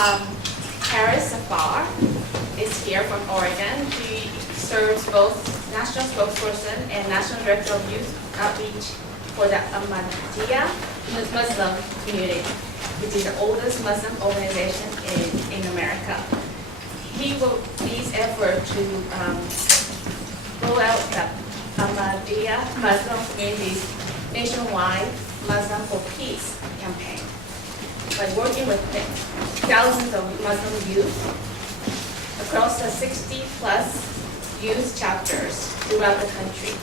Zafar is here from Oregon. He serves both National Spokesperson and National Director of Youth Outreach for the Ahmadiyya Muslim Community, which is the oldest Muslim organization in America. He will lead effort to roll out the Ahmadiyya Muslim Community's nationwide Muslim for Peace campaign by working with thousands of Muslim youth across the 60-plus youth chapters throughout the country.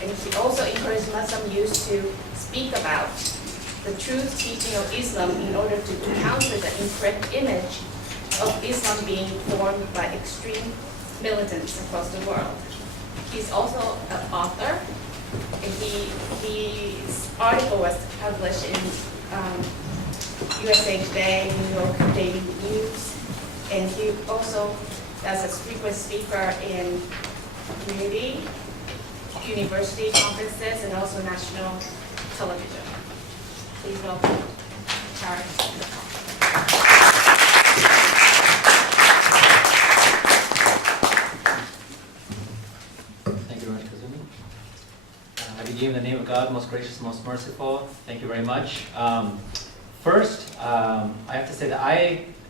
And he also encouraged Muslim youth to speak about the true teaching of Islam in order to counter the incorrect image of Islam being formed by extreme militants across the world. He's also an author, and his article was published in USA Today, New York Daily News, and he also as a frequent speaker in community, university conferences, and also national television. Please welcome Charles. Thank you very much, Kazumi. I begin in the name of God, most gracious, most merciful. Thank you very much. First, I have to say that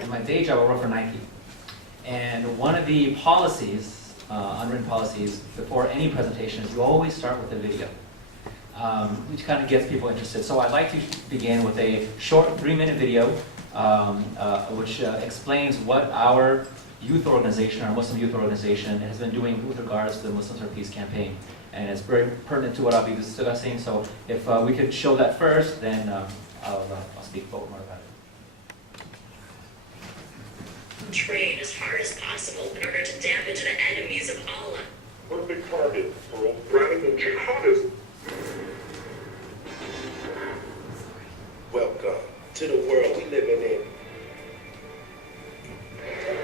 in my day job, I work for Nike. And one of the policies, unwritten policies, before any presentation is you always start with a video, which kind of gets people interested. So I'd like to begin with a short 3-minute video, which explains what our youth organization, our Muslim youth organization, has been doing with regards to the Muslims for Peace campaign. And it's very pertinent to what I'll be discussing. So if we could show that first, then I'll speak more about it. Trade as hard as possible in order to damage the enemies of Allah. What a big target for radical jihadism. Welcome to the world we living in.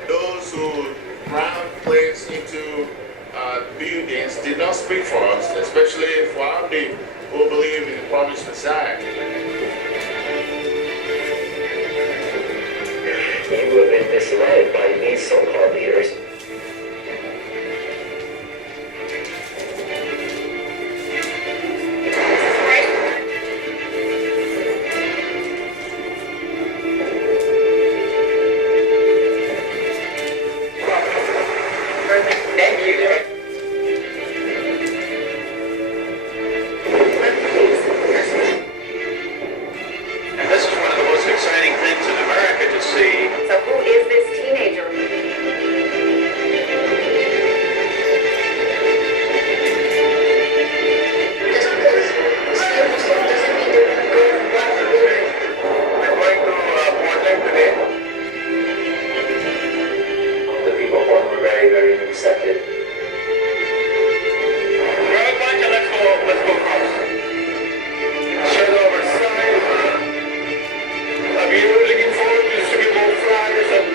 Those who ground planes into buildings did not speak for us, especially for our people who believe in the promised Messiah. You have been misled by these so-called leaders. Thank you. This is one of the most exciting things in America to see. So who is this teenager? Just because stay Muslim doesn't mean they're going to go and rock the building. We're going to Portland today. The people were very, very accepted. Grab a bunch and let's go across. Shirt over side. Are you looking forward to distribute more flyers and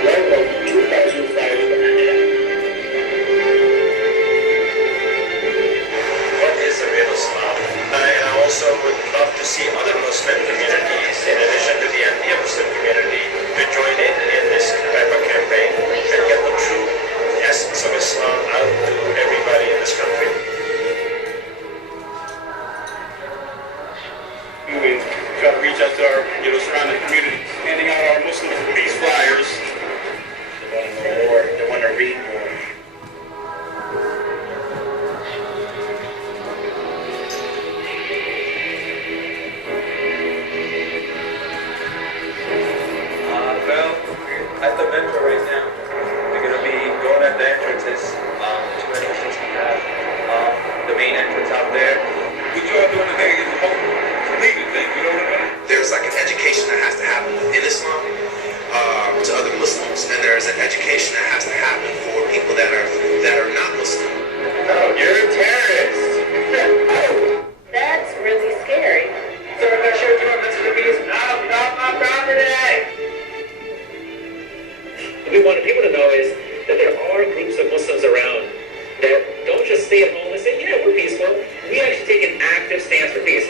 Welcome to 2,000 flyers in America. What is a real Islam? I also would love to see other Muslim communities, in addition to the Ahmadiyya Muslim community, to join in this type of campaign and get the true essence of Islam out to everybody in this country. we try to reach out to our surrounding community, handing out our Muslim for Peace flyers. They want to know more, they want to read more. Well, at the metro right now, we're going to be going at the entrances, two entrances we have. The main entrance out there. We try doing the thing, it's a completed thing, you know what I mean? There's like an education that has to happen within Islam to other Muslims, and there's an education that has to happen for people that are not Muslim. Oh, you're a terrorist. That's really scary. So I'm not sure if you want to the peace. No, not my property. What we wanted people to know is that there are groups of Muslims around that don't just stay at home and say, yeah, we're peaceful. We actually take an active stance for peace.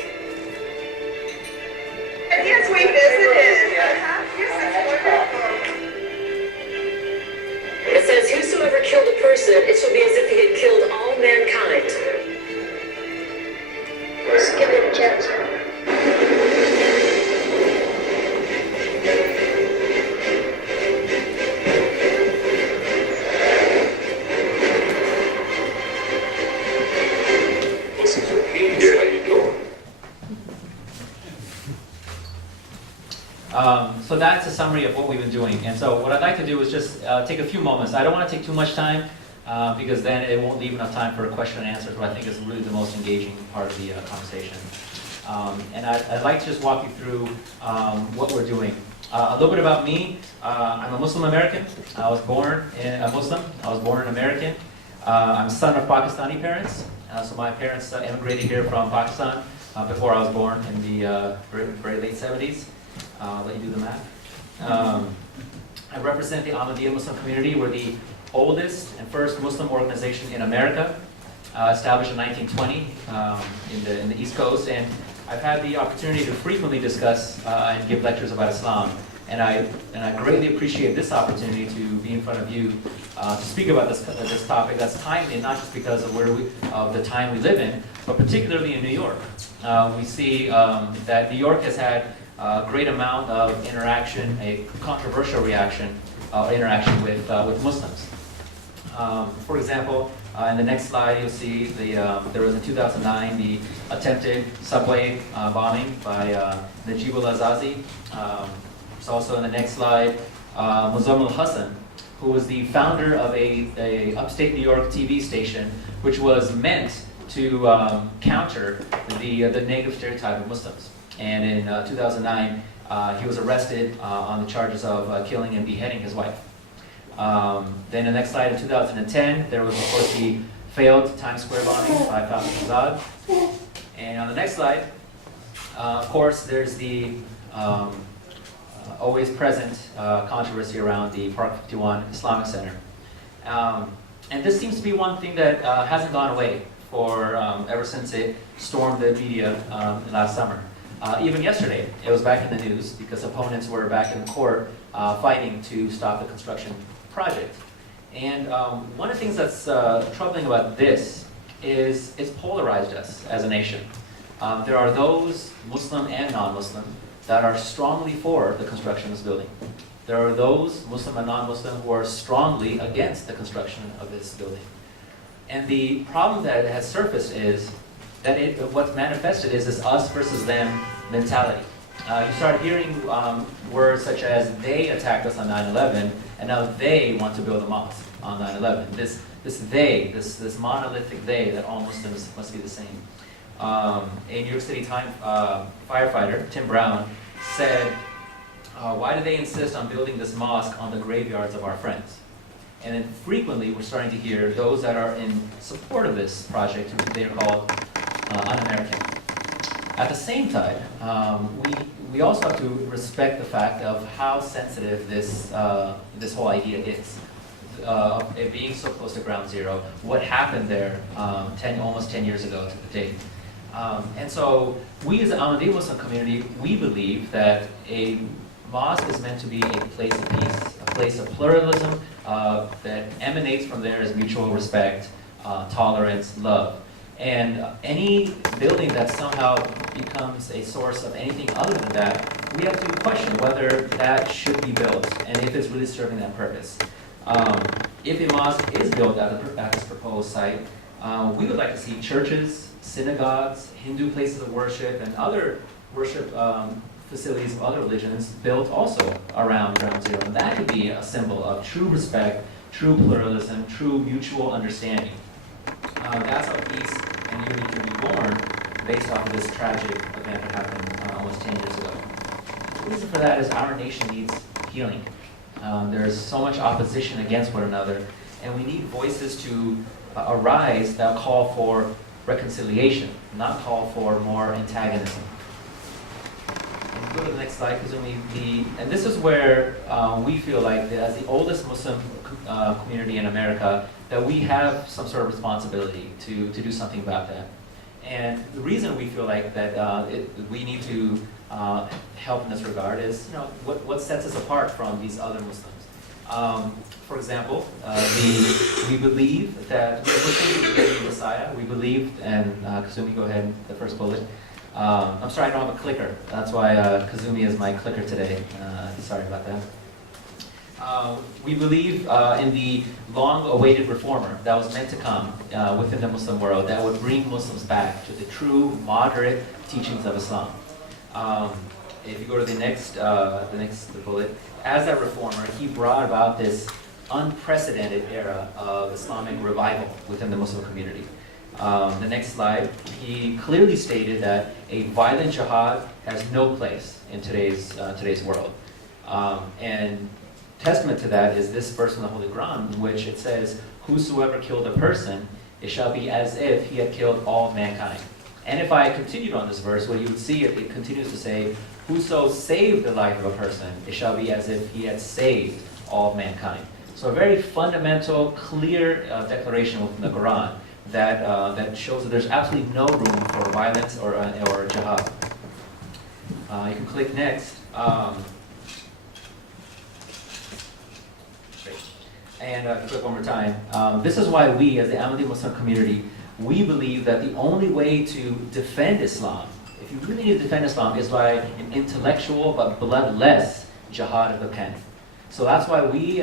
that's a summary of what we've been doing. And so what I'd like to do is just take a few moments. I don't want to take too much time because then it won't leave enough time for question and answers, what I think is really the most engaging part of the conversation. And I'd like to just walk you through what we're doing. A little bit about me. I'm a Muslim American. I was born a Muslim. I was born an American. I'm a son of Pakistani parents. So my parents immigrated here from Pakistan before I was born in the very late 70s. I'll let you do the math. I represent the Ahmadiyya Muslim community. We're the oldest and first Muslim organization in America, established in 1920 in the East Coast. And I've had the opportunity to frequently discuss and give lectures about Islam. And I greatly appreciate this opportunity to be in front of you to speak about this topic that's timely, not just because of the time we live in, but particularly in New York. We see that New York has had a great amount of interaction, a controversial interaction with Muslims. For example, in the next slide, you'll see there was in 2009 the attempted subway bombing by Najibullah Azazi. There's also in the next slide Muzammil Hassan, who was the founder of a upstate New York TV station, which was meant to counter the negative stereotype of Muslims. And in 2009, he was arrested on the charges of killing and beheading his wife. Then the next slide, in 2010, there was, of course, the failed Times Square bombing by Faisal Azad. And on the next slide, of course, there's the always present controversy around the Park 51 Islamic Center. And this seems to be one thing that hasn't gone away for ever since it stormed the media last summer. Even yesterday, it was back in the news because opponents were back in court fighting to stop the construction project. And one of the things that's troubling about this is it's polarized us as a nation. There are those, Muslim and non-Muslim, that are strongly for the construction of this building. There are those, Muslim and non-Muslim, who are strongly against the construction of this building. And the problem that has surfaced is that what's manifested is this us versus them mentality. You start hearing words such as they attacked us on 9/11, and now they want to build a mosque on 9/11. This monolithic they, that all Muslims must be the same. A New York City Times firefighter, Tim Brown, said, why do they insist on building this mosque on the graveyards of our friends? And then frequently we're starting to hear those that are in support of this project, they are called un-American. At the same time, we also have to respect the fact of how sensitive this whole idea is. It being so close to ground zero, what happened there almost 10 years ago to the date. And so we as the Ahmadiyya Muslim community, we believe that a mosque is meant to be a place of peace, a place of pluralism that emanates from there is mutual respect, tolerance, love. And any building that somehow becomes a source of anything other than that, we have to question whether that should be built and if it's really serving that purpose. If a mosque is built at this proposed site, we would like to see churches, synagogues, Hindu places of worship, and other worship facilities of other religions built also around ground zero. And that could be a symbol of true respect, true pluralism, true mutual understanding. That's how peace and unity can be born based off of this tragic event that happened almost 10 years ago. The reason for that is our nation needs healing. There's so much opposition against one another, and we need voices to arise that call for reconciliation, not call for more antagonism. And go to the next slide, and this is where we feel like, as the oldest Muslim community in America, that we have some sort of responsibility to do something about that. And the reason we feel like that we need to help in this regard is, what sets us apart from these other Muslims. For example, we believe that we're Muslims in the Messiah. We believe, and Kazumi, go ahead, the first bullet. I'm sorry, I don't have a clicker. That's why Kazumi is my clicker today. Sorry about that. We believe in the long-awaited reformer that was meant to come within the Muslim world that would bring Muslims back to the true, moderate teachings of Islam. if you go to the next bullet, as a reformer, he brought about this unprecedented era of Islamic revival within the Muslim community. The next slide, he clearly stated that a violent jihad has no place in today's world. And testament to that is this verse from the Holy Quran, in which it says, "Whosoever killed a person, it shall be as if he had killed all mankind." And if I continued on this verse, what you would see, it continues to say, "Whoso saved the life of a person, it shall be as if he had saved all mankind." So a very fundamental, clear declaration within the Quran that shows that there's absolutely no room for violence or jihad. You can click next. And click one more time. This is why we, as the Ahmadiyya Muslim community, we believe that the only way to defend Islam, if you really need to defend Islam, is by an intellectual but bloodless jihad of the pen. So that's why we,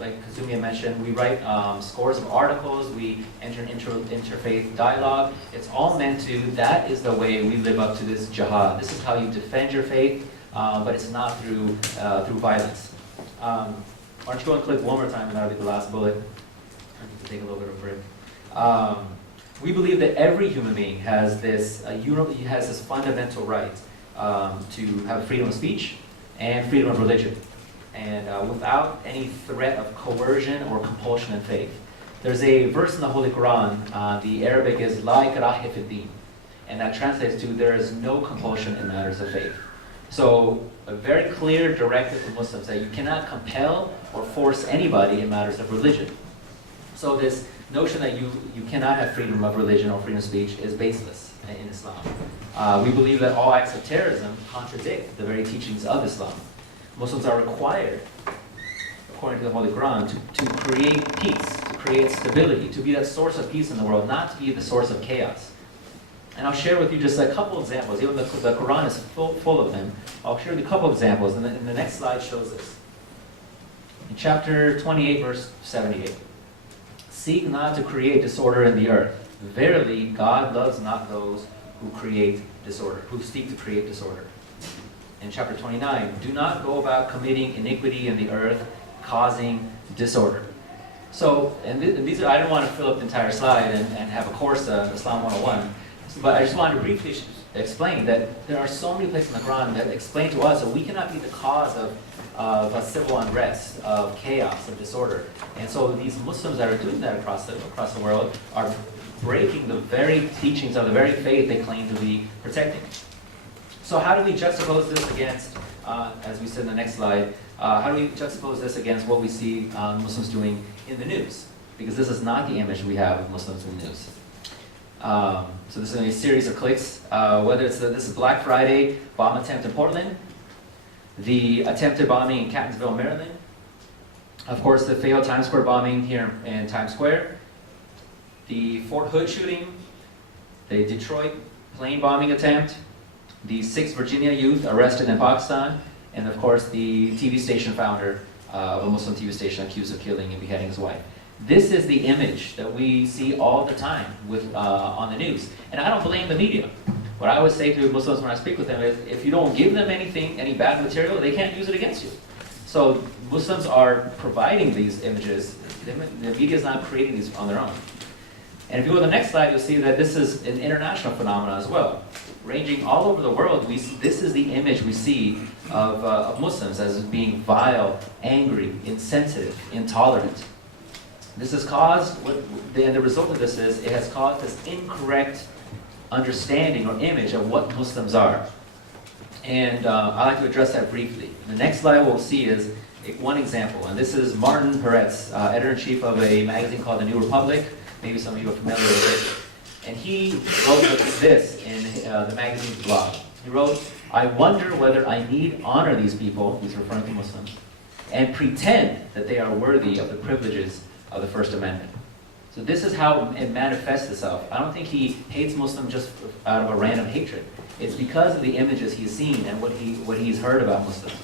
like Kazumia mentioned, we write scores of articles, we enter an interfaith dialogue. It's all meant to, that is the way we live up to this jihad. This is how you defend your faith, but it's not through violence. Why don't you go and click one more time, and that'll be the last bullet. I need to take a little bit of a break. We believe that every human being has this fundamental right to have freedom of speech and freedom of religion, and without any threat of coercion or compulsion in faith. There's a verse in the Holy Quran, the Arabic is "La ikraha fi din," and that translates to "there is no compulsion in matters of faith." So a very clear directive to Muslims that you cannot compel or force anybody in matters of religion. So this notion that you cannot have freedom of religion or freedom of speech is baseless in Islam. We believe that all acts of terrorism contradict the very teachings of Islam. Muslims are required, according to the Holy Quran, to create peace, to create stability, to be that source of peace in the world, not to be the source of chaos. And I'll share with you just a couple examples. Even the Quran is full of them. I'll share with you a couple examples, and the next slide shows this. In chapter 28, verse 78, "Seek not to create disorder in the earth. Verily, God loves not those who create disorder, who seek to create disorder." In chapter 29, "Do not go about committing iniquity in the earth, causing disorder." So, and these are, I don't want to fill up the entire slide and have a course of Islam 101, but I just wanted to briefly explain that there are so many places in the Quran that explain to us that we cannot be the cause of a civil unrest, of chaos, of disorder. And so these Muslims that are doing that across the world are breaking the very teachings of the very faith they claim to be protecting. So how do we juxtapose this against, as we said in the next slide, how do we juxtapose this against what we see Muslims doing in the news? Because this is not the image we have of Muslims in the news. So this is a series of clicks, whether it's this is Black Friday bomb attempt in Portland, the attempted bombing in Catonsville, Maryland, of course the failed Times Square bombing here in Times Square, the Fort Hood shooting, the Detroit plane bombing attempt, the 6 Virginia youth arrested in Pakistan, and of course the TV station founder of a Muslim TV station accused of killing and beheading his wife. This is the image that we see all the time on the news. And I don't blame the media. What I always say to Muslims when I speak with them is, if you don't give them anything, any bad material, they can't use it against you. So Muslims are providing these images. The media is not creating these on their own. And if you go to the next slide, you'll see that this is an international phenomenon as well. Ranging all over the world, this is the image we see of Muslims as being vile, angry, insensitive, intolerant. This has caused, and the result of this is, it has caused this incorrect understanding or image of what Muslims are. And I'd like to address that briefly. The next slide we'll see is one example, and this is Martin Peretz, editor-in-chief of a magazine called The New Republic. Maybe some of you are familiar with it. And he wrote this in the magazine's blog. He wrote, "I wonder whether I need honor these people," he's referring to Muslims, "and pretend that they are worthy of the privileges of the First Amendment." So this is how it manifests itself. I don't think he hates Muslims just out of a random hatred. It's because of the images he's seen and what he's heard about Muslims.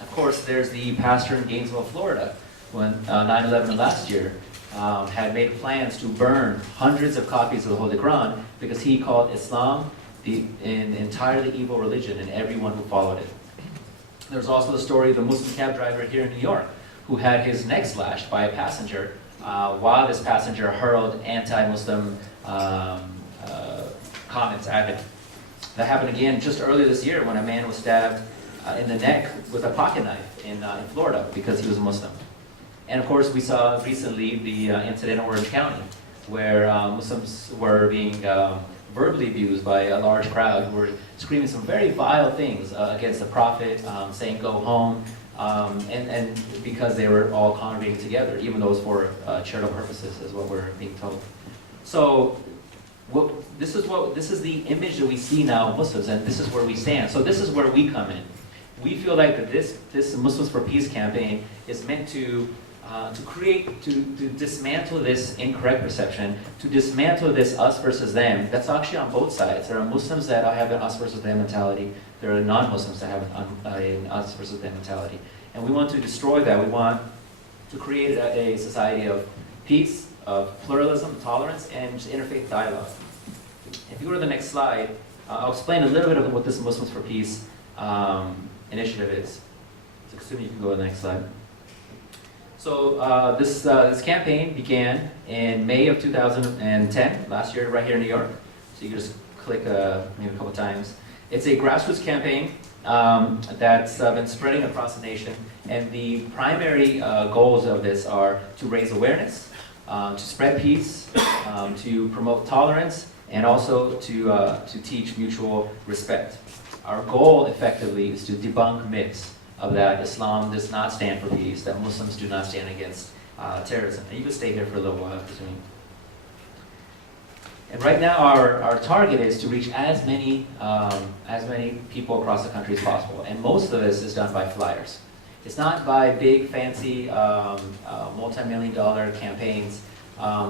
Of course, there's the pastor in Gainesville, Florida, when 9/11 last year had made plans to burn hundreds of copies of the Holy Quran because he called Islam an entirely evil religion and everyone who followed it. There's also the story of the Muslim cab driver here in New York who had his neck slashed by a passenger while this passenger hurled anti-Muslim comments at him. That happened again just earlier this year when a man was stabbed in the neck with a pocket knife in Florida because he was a Muslim. And of course, we saw recently the incident in Orange County where Muslims were being verbally abused by a large crowd who were screaming some very vile things against the Prophet, saying go home, and because they were all congregating together, even though it was for charitable purposes, is what we're being told. So this is the image that we see now of Muslims, and this is where we stand. So this is where we come in. We feel like that this Muslims for Peace campaign is meant to dismantle this incorrect perception, to dismantle this us versus them. That's actually on both sides. There are Muslims that have an us versus them mentality. There are non-Muslims that have an us versus them mentality. And we want to destroy that. We want to create a society of peace, of pluralism, tolerance, and interfaith dialogue. If you go to the next slide, I'll explain a little bit of what this Muslims for Peace initiative is. So assuming you can go to the next slide. So this campaign began in May of 2010, last year, right here in New York. So you can just click maybe a couple times. It's a grassroots campaign that's been spreading across the nation, and the primary goals of this are to raise awareness, to spread peace, to promote tolerance, and also to teach mutual respect. Our goal, effectively, is to debunk myths of that Islam does not stand for peace, that Muslims do not stand against terrorism. And you can stay here for a little while, presuming. And right now, our target is to reach as many people across the country as possible. And most of this is done by flyers. It's not by big, fancy, multi-million-dollar campaigns.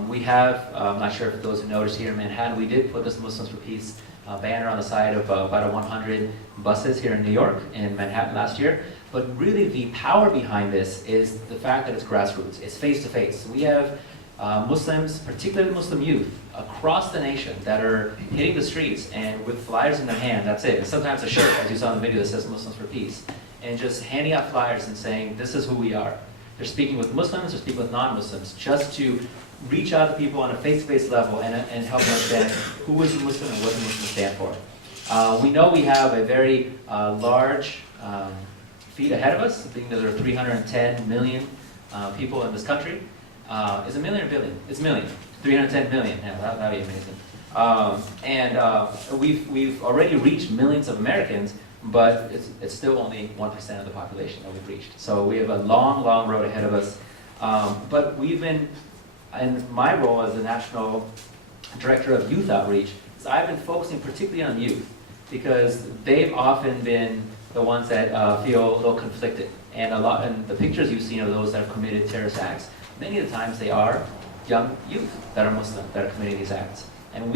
We have, I'm not sure if those who noticed here in Manhattan, we did put this Muslims for Peace banner on the side of about 100 buses here in New York and Manhattan last year. But really the power behind this is the fact that it's grassroots. It's face-to-face. We have Muslims, particularly Muslim youth, across the nation that are hitting the streets and with flyers in their hand, that's it. And sometimes a shirt, as you saw in the video, that says Muslims for Peace. And just handing out flyers and saying, this is who we are. They're speaking with Muslims, they're speaking with non-Muslims, just to reach out to people on a face-to-face level and help them understand who is a Muslim and what the Muslims stand for. We know we have a very large feat ahead of us. I think there are 310 million people in this country. Is it million or billion? It's million. 310 million. Yeah, that would be amazing. We've already reached millions of Americans, but it's still only 1% of the population that we've reached. So we have a long, long road ahead of us. But we've been, in my role as the National Director of Youth Outreach, is I've been focusing particularly on youth because they've often been the ones that feel a little conflicted. And the pictures you've seen of those that have committed terrorist acts, many of the times they are young youth that are Muslim that are committing these acts. And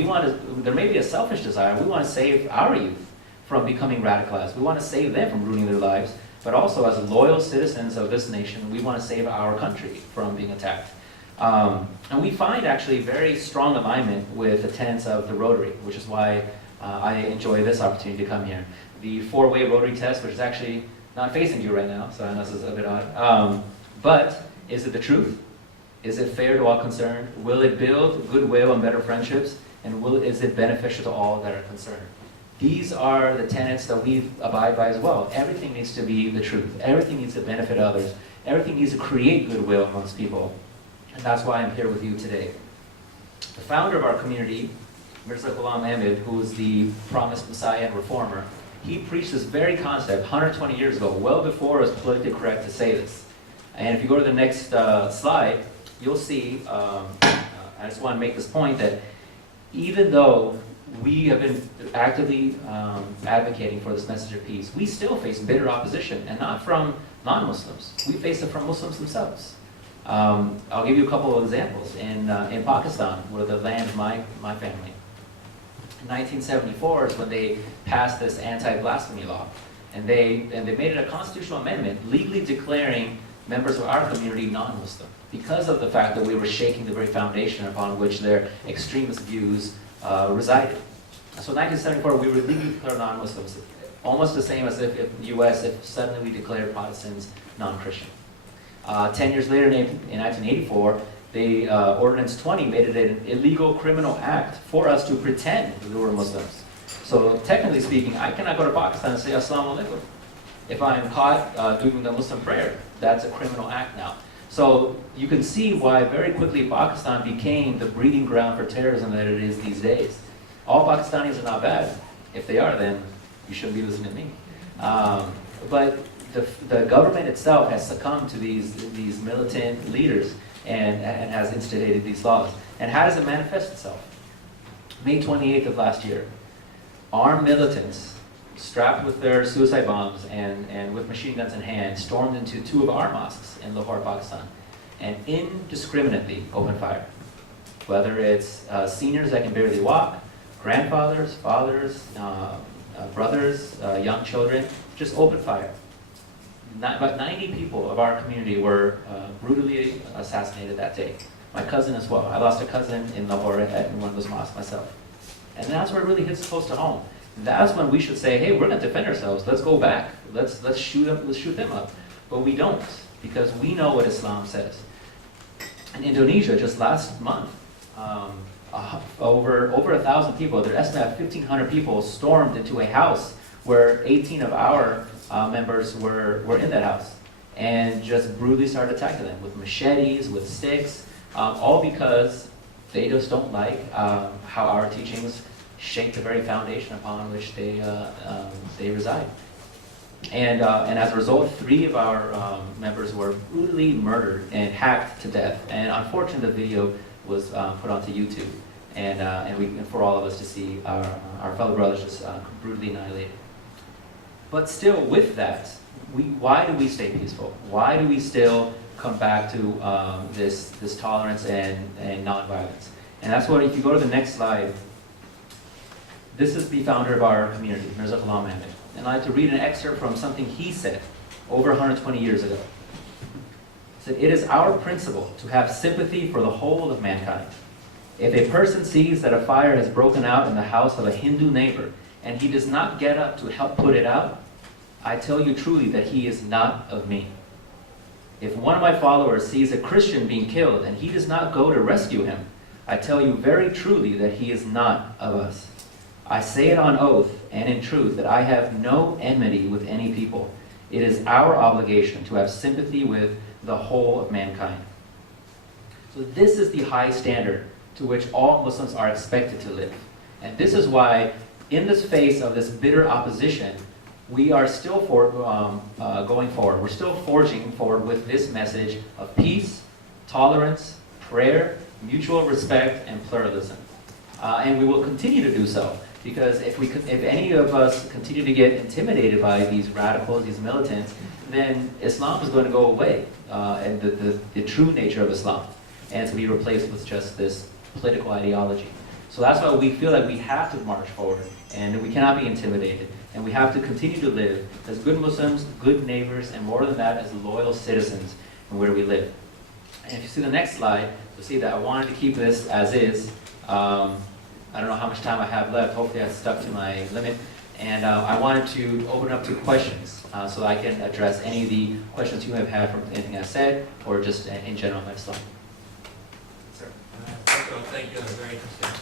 there may be a selfish desire. We want to save our youth from becoming radicalized. We want to save them from ruining their lives. But also, as loyal citizens of this nation, we want to save our country from being attacked. And we find actually very strong alignment with the tenets of the Rotary, which is why I enjoy this opportunity to come here. The 4-way Rotary test, which is actually not facing you right now, so I know this is a bit odd. But is it the truth? Is it fair to all concerned? Will it build goodwill and better friendships? And is it beneficial to all that are concerned? These are the tenets that we abide by as well. Everything needs to be the truth. Everything needs to benefit others. Everything needs to create goodwill amongst people. And that's why I'm here with you today. The founder of our community, Mirza Ghulam Ahmed, who is the promised Messiah and reformer, he preached this very concept 120 years ago, well before it was politically correct to say this. And if you go to the next slide, you'll see, I just want to make this point that even though we have been actively advocating for this message of peace, we still face bitter opposition, and not from non-Muslims. We face it from Muslims themselves. I'll give you a couple of examples. In Pakistan, where the land of my family, in 1974 is when they passed this anti-blasphemy law, and they made it a constitutional amendment legally declaring members of our community non-Muslim because of the fact that we were shaking the very foundation upon which their extremist views resided. So in 1974, we were legally declared non-Muslims, almost the same as if in the U.S. if suddenly we declared Protestants non-Christian. 10 years later, in 1984, the Ordinance 20 made it an illegal criminal act for us to pretend that we were Muslims. So technically speaking, I cannot go to Pakistan and say Assalamu alaikum. If I am caught doing the Muslim prayer, that's a criminal act now. So you can see why very quickly Pakistan became the breeding ground for terrorism that it is these days. All Pakistanis are not bad. If they are, then you shouldn't be listening to me. But the government itself has succumbed to these militant leaders and has instigated these laws. And how does it manifest itself? May 28th of last year, armed militants strapped with their suicide bombs and with machine guns in hand stormed into 2 of our mosques in Lahore, Pakistan, and indiscriminately opened fire. Whether it's seniors that can barely walk, grandfathers, fathers, brothers, young children, just opened fire. About 90 people of our community were brutally assassinated that day. My cousin as well. I lost a cousin in Lahore at one of those mosques myself. And that's where it really hits close to home. That's when we should say, hey, we're going to defend ourselves. Let's go back. Let's shoot them up. But we don't, because we know what Islam says. In Indonesia, just last month, over 1,000 people, they're estimated 1,500 people stormed into a house where 18 of our members were in that house and just brutally started attacking them with machetes, with sticks, all because they just don't like how our teachings shape the very foundation upon which they reside. And as a result, 3 of our members were brutally murdered and hacked to death. And unfortunately, the video was put onto YouTube, and for all of us to see our fellow brothers just brutally annihilated. But still, with that, why do we stay peaceful? Why do we still come back to this tolerance and nonviolence? And that's what, if you go to the next slide, this is the founder of our community, Mirza Ghulam Ahmed. And I'd like to read an excerpt from something he said over 120 years ago. He said, "It is our principle to have sympathy for the whole of mankind. If a person sees that a fire has broken out in the house of a Hindu neighbor, and he does not get up to help put it out, I tell you truly that he is not of me. If one of my followers sees a Christian being killed, and he does not go to rescue him, I tell you very truly that he is not of us. I say it on oath and in truth that I have no enmity with any people. It is our obligation to have sympathy with the whole of mankind." So this is the high standard to which all Muslims are expected to live. And this is why, in this face of this bitter opposition, we are still going forward. We're still forging forward with this message of peace, tolerance, prayer, mutual respect, and pluralism. And we will continue to do so, because if any of us continue to get intimidated by these radicals, these militants, then Islam is going to go away, and the true nature of Islam, and to be replaced with just this political ideology. So that's why we feel like we have to march forward, and we cannot be intimidated, and we have to continue to live as good Muslims, good neighbors, and more than that, as loyal citizens in where we live. And if you see the next slide, you'll see that I wanted to keep this as is. I don't know how much time I have left. Hopefully I stuck to my limit. And I wanted to open up to questions so I can address any of the questions you have had from anything I said, or just in general about Islam. Sir. First of all, thank you. That was very interesting.